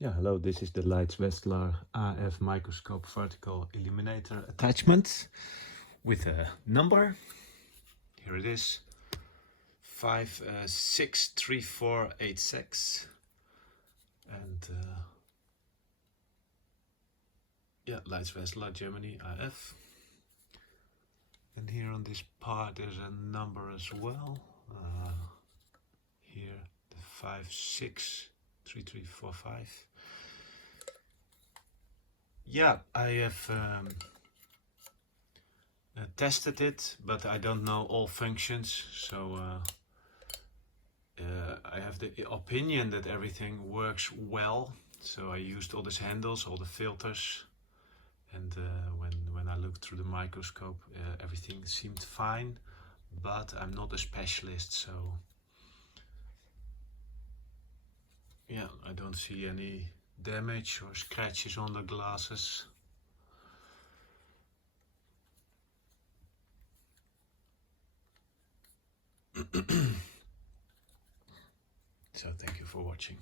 Yeah, hello, this is the Leitz Wetzlar AF Microscope vertical illuminator attachment with a number. Here it is, 563486. And yeah, Leitz Wetzlar, Germany, AF. And here on this part there's a number as well. Here, the 563345. Yeah, I have tested it, but I don't know all functions, so I have the opinion that everything works well. So I used all these handles, all the filters, and when I looked through the microscope, everything seemed fine, but I'm not a specialist, so yeah, I don't see any damage or scratches on the glasses. So thank you for watching.